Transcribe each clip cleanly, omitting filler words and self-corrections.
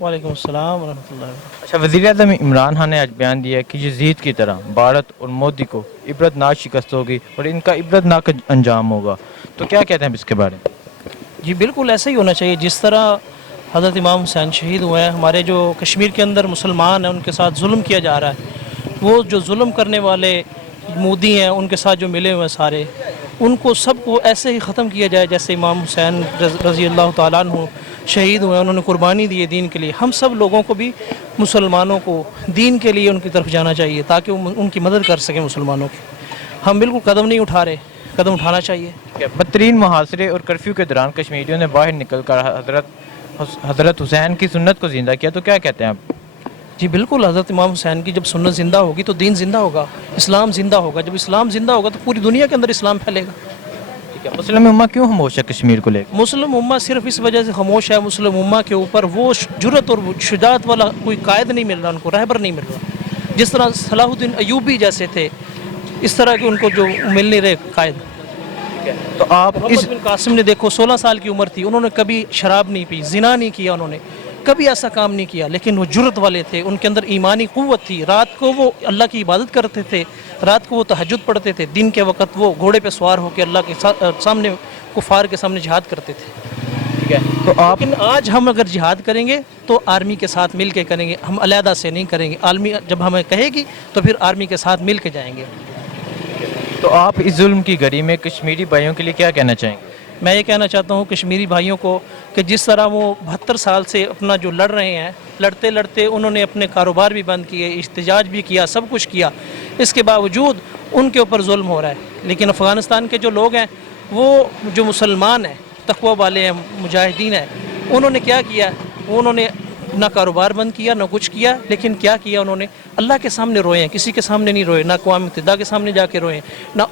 वालेकुम अस्सलाम वरहमतुल्लाहि वबरकातुहू। अच्छा, वज़ीर आज़म इमरान खान ने आज बयान दिया है कि यजीद की तरह भारत और मोदी को इबरतनाक शिकस्त होगी और इनका इबरतनाक अंजाम होगा, तो क्या कहते हैं आप इसके बारे में? जी बिल्कुल ऐसा ही होना चाहिए। जिस तरह हज़रत इमाम हुसैन शहीद हुए हैं, हमारे जो कश्मीर के अंदर मुसलमान हैं उनके साथ जुल्म किया जा रहा है, वो जो जुल्म करने वाले मोदी हैं उनके साथ जो मिले हुए हैं सारे, उनको सबको ऐसे ही ख़त्म किया जाए जैसे इमाम हुसैन रज़ी अल्लाह तआला अन्हु शहीद हुए, उन्होंने कुर्बानी दी है दीन के लिए। हम सब लोगों को भी, मुसलमानों को दीन के लिए उनकी तरफ जाना चाहिए ताकि वो उनकी मदद कर सकें मुसलमानों की। हम बिल्कुल कदम नहीं उठा रहे, कदम उठाना चाहिए। बदतरीन मुहासरे और कर्फ्यू के दौरान कश्मीरियों ने बाहर निकल कर हज़रत हुसैन की सुन्नत को ज़िंदा किया, तो क्या कहते हैं आप? जी बिल्कुल, हज़रत इमाम हुसैन की जब सुन्नत ज़िंदा होगी तो दीन ज़िंदा होगा, इस्लाम ज़िंदा होगा। जब इस्लाम ज़िंदा होगा तो पूरी दुनिया के अंदर इस्लाम फैलेगा। ठीक है, मुस्लिम उम्मा क्यों खामोश है कश्मीर को लेकर? मुस्लिम उम्मा सिर्फ इस वजह से खामोश है, मुस्लिम उम्मा के ऊपर वो जुर्रत और शुजात वाला कोई कायद नहीं मिल रहा, उनको रहबर नहीं मिल रहा। जिस तरह सलाहुद्दीन अयूबी जैसे थे, इस तरह के उनको जो मिल नहीं रहे कायद। तो आप मोहम्मद बिन कासिम ने देखो 16 साल की उम्र थी, उन्होंने कभी शराब नहीं पी, जिना नहीं किया, उन्होंने कभी ऐसा काम नहीं किया, लेकिन वो जुर्रत वाले थे, उनके अंदर ईमानी क़ुव्वत थी। रात को वो अल्लाह की इबादत करते थे, रात को वो तहज्जुद पढ़ते थे, दिन के वक्त वो घोड़े पे सवार होकर अल्लाह के सामने, कुफार के सामने जिहाद करते थे। ठीक है, तो आप लेकिन आज हम अगर जिहाद करेंगे तो आर्मी के साथ मिल के करेंगे, हम अलहदा से नहीं करेंगे। आर्मी जब हमें कहेगी तो फिर आर्मी के साथ मिल के जाएंगे। तो आप इस जुल्म की घड़ी में कश्मीरी भाइयों के लिए क्या कहना चाहेंगे? मैं ये कहना चाहता हूँ कश्मीरी भाइयों को कि जिस तरह वो 72 साल से अपना जो लड़ रहे हैं, लड़ते लड़ते उन्होंने अपने कारोबार भी बंद किए, इख्तिजाज भी किया, सब कुछ किया, इसके बावजूद उनके ऊपर जुल्म हो रहा है। लेकिन अफ़गानिस्तान के जो लोग हैं, वो जो मुसलमान हैं, तक़वा वाले हैं, मुजाहिदीन हैं, उन्होंने क्या किया? उन्होंने ना कारोबार बंद किया, ना कुछ किया, लेकिन क्या किया उन्होंने? अल्लाह के सामने रोए हैं, किसी के सामने नहीं रोए, ना अक़वाम मुत्तहिदा के सामने जाके रोए हैं, ना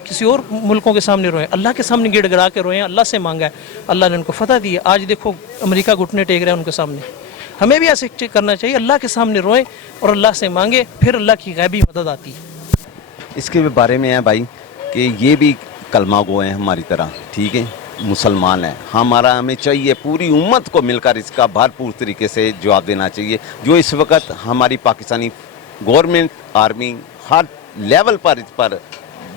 किसी और मुल्कों के सामने रोए, अल्लाह के सामने गिड़गिड़ा के रोए हैं, अल्लाह से मांगा है, अल्लाह ने उनको फतह दी है। आज देखो अमेरिका घुटने टेक रहा है उनके सामने। हमें भी ऐसे करना चाहिए, अल्लाह के सामने रोए और अल्लाह से मांगे, फिर अल्लाह की गैबी मदद आती है। इसके बारे में है भाई कि ये भी कलमा गो हैं हमारी तरह, ठीक है, मुसलमान हैं। हमें चाहिए पूरी उम्मत को मिलकर इसका भरपूर तरीके से जवाब देना चाहिए। जो इस वक्त हमारी पाकिस्तानी गवर्नमेंट, आर्मी हर लेवल पर इस पर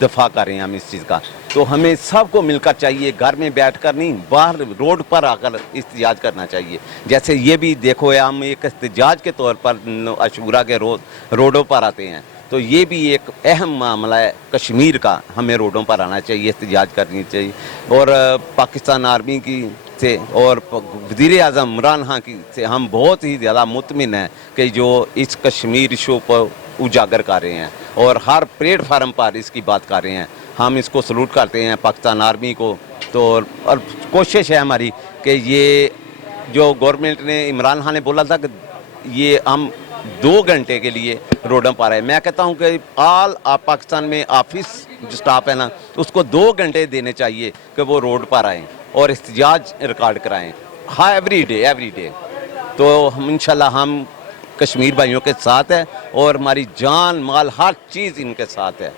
दफा कर रहे हैं हम इस चीज़ का, तो हमें सबको मिलकर चाहिए, घर में बैठकर नहीं, बाहर रोड पर आकर इख्तिजाज करना चाहिए। जैसे ये भी देखो, हम एक इख्तिजाज के तौर पर अशूरा के रोज़ रोडों पर आते हैं, तो ये भी एक अहम मामला है कश्मीर का, हमें रोडों पर आना चाहिए, एहतजाज करनी चाहिए। और पाकिस्तान आर्मी की से और वज़ीर आज़म इमरान खान की से हम बहुत ही ज़्यादा मुतमिन हैं कि जो इस कश्मीर इशू पर उजागर कर रहे हैं और हर प्लेटफार्म पर इसकी बात कर रहे हैं। हम इसको सलूट करते हैं पाकिस्तान आर्मी को। तो और कोशिश है हमारी कि ये जो गवर्नमेंट ने, इमरान खान ने बोला था कि ये हम 2 घंटे के लिए रोडों पर है, मैं कहता हूं कि पाकिस्तान में ऑफिस जो स्टाफ है ना, उसको 2 घंटे देने चाहिए कि वो रोड पर आएँ और इख्तिजाज रिकॉर्ड कराएं। हाँ, एवरी डे। तो हम इंशाल्लाह हम कश्मीर भाइयों के साथ है और हमारी जान माल हर चीज़ इनके साथ है,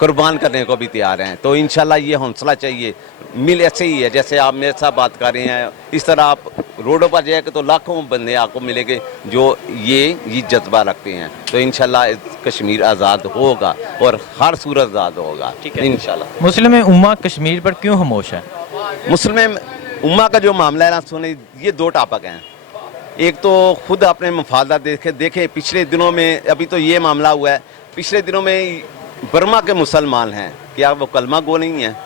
कुर्बान करने को भी तैयार हैं। तो इंशाल्लाह ये हौसला चाहिए, मिल ऐसे ही है जैसे आप मेरे साथ बात कर रहे हैं, इस तरह आप रोडों पर जाएगा तो लाखों बंदे आपको मिलेंगे जो ये जज्बा रखते हैं। तो इंशाल्लाह कश्मीर आज़ाद होगा और हर सूरत आज़ाद होगा, ठीक है इंशाल्लाह। मुस्लिम उम्मा कश्मीर पर क्यों खामोश है? मुस्लिम उम्मा का जो मामला है ना, सुने, ये 2 टॉपिक हैं। एक तो खुद अपने मफादा देखें पिछले दिनों में, अभी तो ये मामला हुआ है, पिछले दिनों में बर्मा के मुसलमान हैं, क्या वो कलमा गो नहीं है?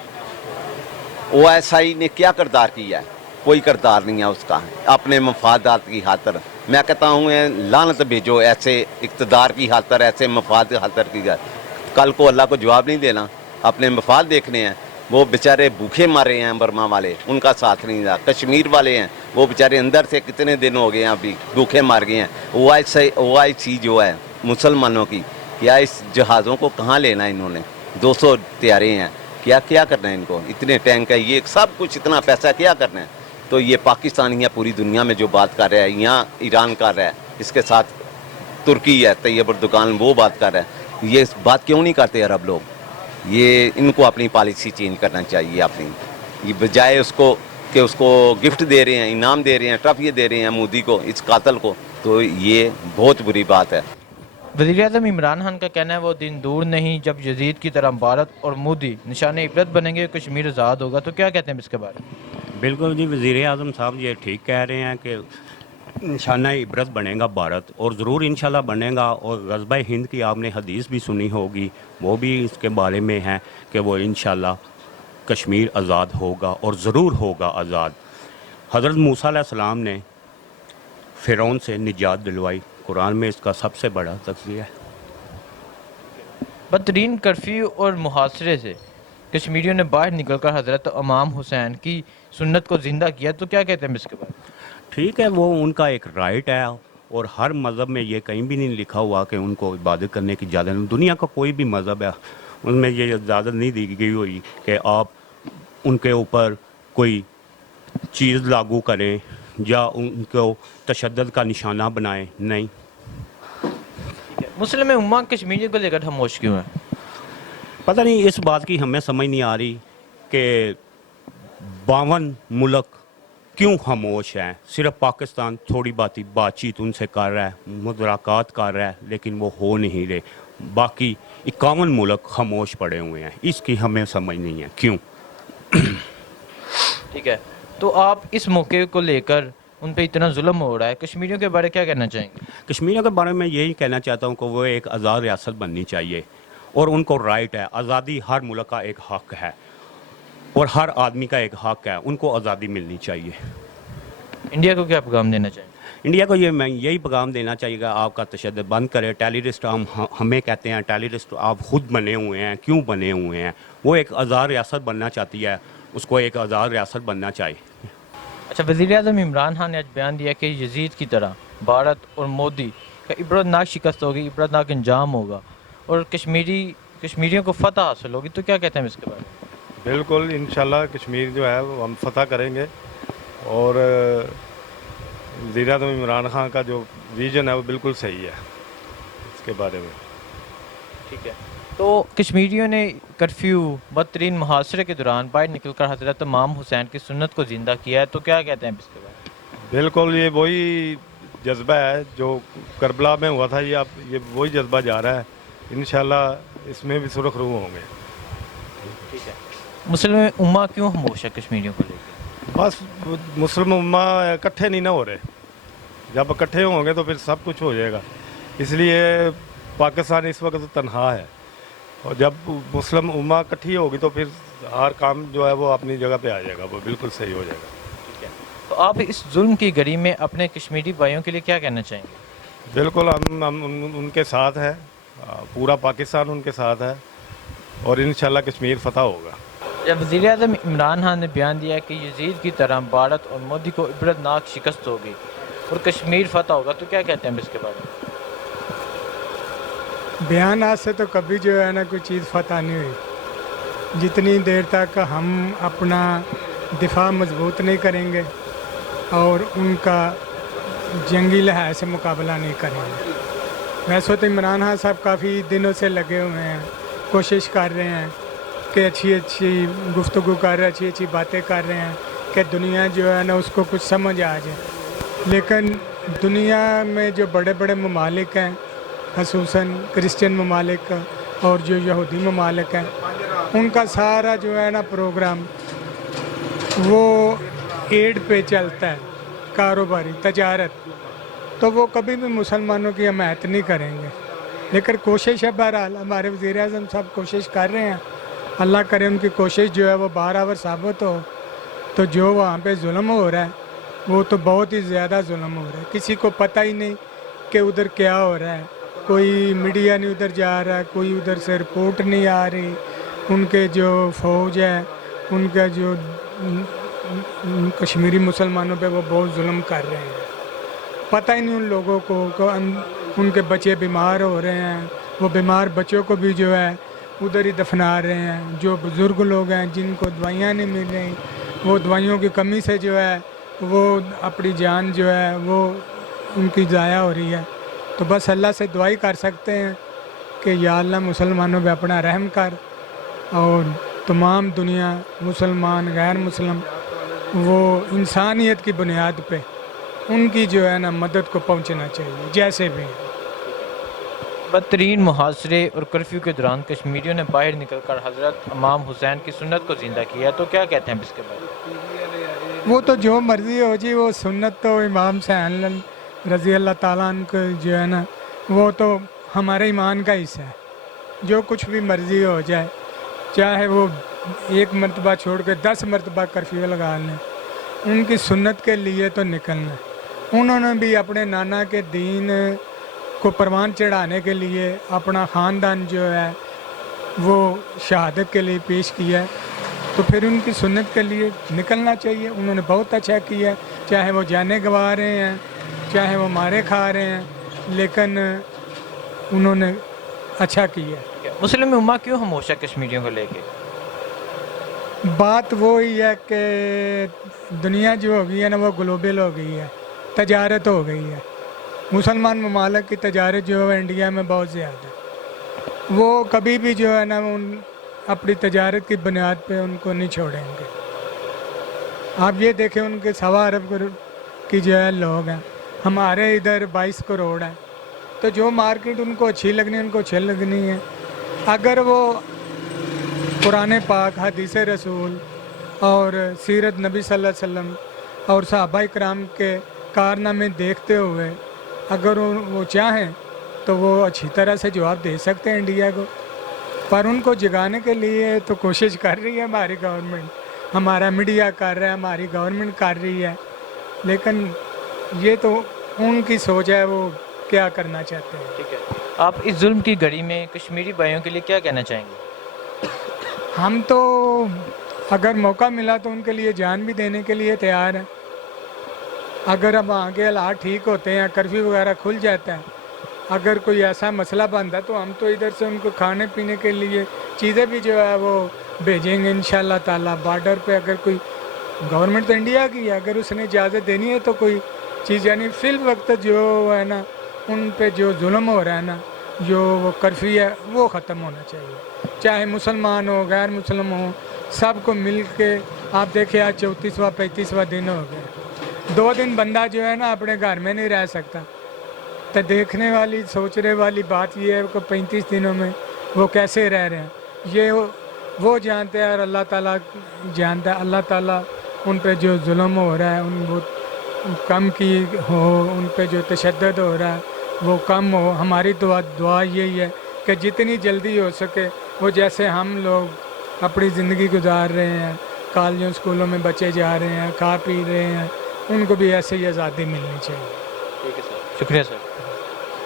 OISI ने क्या किरदार किया है? कोई किरदार नहीं है उसका, अपने मफादात की खातर। मैं कहता हूँ लानत भेजो ऐसे इक़्तिदार की खातर, ऐसे मफाद की खातर की। कल को अल्लाह को जवाब नहीं देना, अपने मफाद देखने हैं। वो बेचारे भूखे मरे हैं बर्मा वाले, उनका साथ नहीं था। कश्मीर वाले हैं, वो बेचारे अंदर से कितने दिन हो गए हैं, अभी भूखे मर गए हैं। OIC जो है मुसलमानों की, क्या इस जहाज़ों को कहाँ लेना है इन्होंने? 200 तैयारे हैं, क्या करना है इनको? इतने टैंक है, ये सब कुछ, इतना पैसा क्या करना है? तो ये पाकिस्तान या पूरी दुनिया में जो बात कर रहा है, यहाँ ईरान कर रहा है, इसके साथ तुर्की है, तैयब अर्दोगान वो बात कर रहा है, ये बात क्यों नहीं करते अरब लोग? ये इनको अपनी पॉलिसी चेंज करना चाहिए अपनी, ये बजाय उसको کہ اس کو گفٹ دے رہے ہیں, انعام دے رہے ہیں, ٹرافی دے رہے ہیں مودی کو, اس قاتل کو, تو یہ بہت بری بات ہے. وزیر اعظم عمران خان کا کہنا ہے وہ دن دور نہیں جب یزید کی طرح بھارت اور مودی نشان عبرت بنیں گے, کشمیر آزاد ہوگا. تو کیا کہتے ہیں اس کے بارے میں؟ بالکل جی, وزیر اعظم صاحب یہ ٹھیک کہہ رہے ہیں کہ نشانہ عبرت بنے گا بھارت, اور ضرور انشاءاللہ بنے گا. اور غزوہ ہند کی آپ نے حدیث بھی سنی ہوگی, وہ بھی اس کے بارے میں ہے کہ وہ انشاءاللہ کشمیر آزاد ہوگا, اور ضرور ہوگا آزاد. حضرت موسیٰ علیہ السلام نے فرعون سے نجات دلوائی, قرآن میں اس کا سب سے بڑا تذکرہ ہے. بدترین کرفیو اور محاصرے سے کشمیریوں نے باہر نکل کر حضرت امام حسین کی سنت کو زندہ کیا. تو کیا کہتے ہیں اس کے بارے میں؟ ٹھیک ہے, وہ ان کا ایک رائٹ ہے, اور ہر مذہب میں یہ کہیں بھی نہیں لکھا ہوا کہ ان کو عبادت کرنے کی اجازت نہیں. دنیا کا کوئی بھی مذہب ہے ان میں یہ اجازت نہیں دی گئی ہوئی کہ آپ ان کے اوپر کوئی چیز لاگو کریں یا ان کو تشدد کا نشانہ بنائیں. نہیں. مسلم امہ کشمیریوں کو لے کر خاموش کیوں ہے؟ پتہ نہیں, اس بات کی ہمیں سمجھ نہیں آ رہی کہ 52 ملک کیوں خاموش ہیں. صرف پاکستان تھوڑی بات چیت ان سے کر رہا ہے, مذاکرات کر رہا ہے, لیکن وہ ہو نہیں رہے. باقی 51 ملک خاموش پڑے ہوئے ہیں. اس کی ہمیں سمجھ نہیں ہے کیوں. ٹھیک ہے, تو آپ اس موقع کو لے کر ان پہ اتنا ظلم ہو رہا ہے, کشمیریوں کے بارے کیا کہنا چاہیں گے؟ کشمیریوں کے بارے میں یہی کہنا چاہتا ہوں کہ وہ ایک آزاد ریاست بننی چاہیے, اور ان کو رائٹ ہے. آزادی ہر ملک کا ایک حق ہے, اور ہر آدمی کا ایک حق ہے, ان کو آزادی ملنی چاہیے. انڈیا کو کیا پیغام دینا چاہیں گے؟ انڈیا کو یہی پیغام دینا چاہیے کہ آپ کا تشدد بند کرے. ٹیررسٹ ہمیں کہتے ہیں, ٹیررسٹ آپ خود بنے ہوئے ہیں. کیوں بنے ہوئے ہیں؟ وہ ایک آزاد ریاست بننا چاہتی ہے, اس کو ایک آزاد ریاست بننا چاہیے. اچھا, وزیر اعظم عمران خان نے آج بیان دیا کہ یزید کی طرح بھارت اور مودی کا عبرتناک شکست ہوگی, عبرتناک انجام ہوگا, اور کشمیریوں کو فتح حاصل ہوگی. تو کیا کہتے ہیں اس کے بارے میں؟ بالکل, انشاءاللہ کشمیر جو ہے وہ ہم فتح کریں گے, اور وزیر اعظم عمران خان کا جو ویژن ہے وہ بالکل صحیح ہے اس کے بارے میں. ٹھیک ہے, تو کشمیریوں نے کرفیو بدترین محاصرے کے دوران باہر نکل کر حضرت امام حسین کی سنت کو زندہ کیا ہے. تو کیا کہتے ہیں اس کے بارے میں؟ بالکل, یہ وہی جذبہ ہے جو کربلا میں ہوا تھا, یہ وہی جذبہ جا رہا ہے. انشاءاللہ اس میں بھی سرخ روح ہوں گے. ٹھیک ہے, مسلم امہ کیوں خاموش ہے کشمیریوں کو لے کے؟ بس مسلم امہ اکٹھے نہیں نہ ہو رہے. جب اکٹھے ہوں گے تو پھر سب کچھ ہو جائے گا. اس لیے پاکستان اس وقت تنہا ہے, اور جب مسلم امہ اکٹھی ہوگی تو پھر ہر کام جو ہے وہ اپنی جگہ پہ آ جائے گا, وہ بالکل صحیح ہو جائے گا. ٹھیک ہے, تو آپ اس ظلم کی گھڑی میں اپنے کشمیری بھائیوں کے لیے کیا کہنا چاہیں گے؟ بالکل, ہم ان کے ساتھ ہیں, پورا پاکستان ان کے ساتھ ہے, اور انشاءاللہ کشمیر فتح ہوگا. جب وزیر اعظم عمران خان نے بیان دیا کہ یزید کی طرح بھارت اور مودی کو عبرتناک شکست ہوگی اور کشمیر فتح ہوگا, تو کیا کہتے ہیں اس کے بارے میں؟ بیانات سے تو کبھی جو ہے نا کوئی چیز فتح نہیں ہوئی. جتنی دیر تک ہم اپنا دفاع مضبوط نہیں کریں گے اور ان کا جنگی لحاظ سے مقابلہ نہیں کریں گے. ویسے تو عمران خان صاحب کافی دنوں سے لگے ہوئے ہیں, کوشش کر رہے ہیں کہ اچھی گفتگو کر رہے ہیں, اچھی باتیں کر رہے ہیں کہ دنیا جو ہے نا اس کو کچھ سمجھ آ جائے. لیکن دنیا میں جو بڑے بڑے ممالک ہیں, خصوصاً کرسچن ممالک اور جو یہودی ممالک ہیں, ان کا سارا جو ہے نا پروگرام وہ ایڈ پہ چلتا ہے, کاروباری تجارت. تو وہ کبھی بھی مسلمانوں کی حمایت نہیں کریں گے. لیکن کوشش ہے, بہرحال ہمارے وزیر اعظم صاحب کوشش کر رہے ہیں. اللہ کرے ان کی کوشش جو ہے وہ برابر ثابت ہو. تو جو وہاں پہ ظلم ہو رہا ہے وہ تو بہت ہی زیادہ ظلم ہو رہا ہے. کسی کو پتہ ہی نہیں کہ ادھر کیا ہو رہا ہے. کوئی میڈیا نہیں ادھر جا رہا, کوئی ادھر سے رپورٹ نہیں آ رہی. ان کے جو فوج ہے, ان کا جو کشمیری مسلمانوں پہ وہ بہت ظلم کر رہے ہیں. پتہ ہی نہیں ان لوگوں کو کہ ان کے بچے بیمار ہو رہے ہیں, وہ بیمار بچوں کو بھی جو ہے ادھر ہی دفنا رہے ہیں. جو بزرگ لوگ ہیں جن کو دوائیاں نہیں مل رہی, وہ دوائیوں کی کمی سے جو ہے وہ اپنی جان جو ہے وہ ان کی ضائع ہو رہی ہے. تو بس اللہ سے دعائی کر سکتے ہیں کہ یا اللہ مسلمانوں پہ اپنا رحم کر, اور تمام دنیا مسلمان غیر مسلم वो इंसानियत की बुनियाद पे उनकी जो है ना मदद को पहुंचना चाहिए जैसे भी। बदतरीन मुहासरे और कर्फ्यू के दौरान कश्मीरियों ने बाहर निकलकर हज़रत इमाम हुसैन की सुन्नत को ज़िंदा किया, तो क्या कहते हैं इसके बारे में? वो तो जो मर्ज़ी हो जी, वो सुन्नत तो इमाम हुसैन रज़ी अल्लाह ताला अन्हु जो है ना, वो तो हमारे ईमान का हिस्सा है। जो कुछ भी मर्ज़ी हो जाए, चाहे वो एक मरतबा छोड़ के 10 मरतबा कर्फ्यू लगा लें, उनकी सुन्नत के लिए तो निकलना है। उन्होंने भी अपने नाना के दीन को परवान चढ़ाने के लिए अपना ख़ानदान जो है वो शहादत के लिए पेश किया है, तो फिर उनकी सुन्नत के लिए निकलना चाहिए। उन्होंने बहुत अच्छा किया, चाहे वो जाने गंवा रहे हैं, चाहे वो मारे खा रहे हैं, लेकिन उन्होंने अच्छा किया। मुस्लिम उम्मा क्यों खामोश है कश्मीरियों को लेके? बात वो ही है कि दुनिया जो हो गई है ना, वो ग्लोबल हो गई है, तजारत हो गई है। मुसलमान ममालिक की तजारत जो है इंडिया में बहुत ज़्यादा है। वो कभी भी जो है ना उन अपनी तजारत की बुनियाद पे उनको नहीं छोड़ेंगे। आप ये देखें, उनके 1.25 अरब की जो है लोग हैं, हमारे इधर 22 करोड़ हैं, तो जो मार्केट उनको अच्छी लगनी है उनको अच्छी लगनी है। अगर वो कुरान पाक, हदीस रसूल और सीरत नबी सल्लल्लाहु अलैहि वसल्लम और सहाबा इकराम के कारनामे देखते हुए अगर वो चाहें तो वो अच्छी तरह से जवाब दे सकते हैं इंडिया को, पर उनको जगाने के लिए तो कोशिश कर रही है हमारी गवर्नमेंट, हमारा मीडिया कर रहा है, हमारी गवर्नमेंट कर रही है, लेकिन ये तो उनकी सोच है वो क्या करना चाहते हैं। ठीक है, आप इस जुल्म की घड़ी में कश्मीरी भाइयों के लिए क्या कहना चाहेंगे? हम तो अगर मौका मिला तो उनके लिए जान भी देने के लिए तैयार हैं। अगर अब आगे हालात ठीक होते हैं, कर्फ्यू वगैरह खुल जाता है, अगर कोई ऐसा मसला बनता है तो हम तो इधर से उनको खाने पीने के लिए चीज़ें भी जो है वो भेजेंगे इंशाल्लाह ताला। बॉर्डर पे अगर कोई गवर्नमेंट तो इंडिया की है, अगर उसने इजाज़त देनी है तो कोई चीज़, यानी फिल वक्त जो है ना उन पे जो जुल्म हो रहा है ना, जो वो कर्फ्यू है वो ख़त्म होना चाहिए। चाहे मुसलमान हो, गैर मुसलम हो, सबको मिल के। आप देखिए आज 34वां 35वां दिन हो गया, 2 दिन बंदा जो है ना अपने घर में नहीं रह सकता। तो देखने वाली, सोचने वाली बात ये है कि 35 दिनों में वो कैसे रह रहे हैं, ये वो जानते हैं और अल्लाह ताला जानता है। अल्लाह ताला उन पे जो जुल्म हो रहा है उन वो कम की हो, उन पे जो तशद्दुद हो रहा है वो कम हो। हमारी दुआ यही है कि जितनी जल्दी हो सके वो, जैसे हम लोग अपनी ज़िंदगी गुजार रहे हैं, कॉलेजों स्कूलों में बच्चे जा रहे हैं, खा पी रहे हैं, उनको भी ऐसे ही आज़ादी मिलनी चाहिए। ठीक है सर, शुक्रिया सर।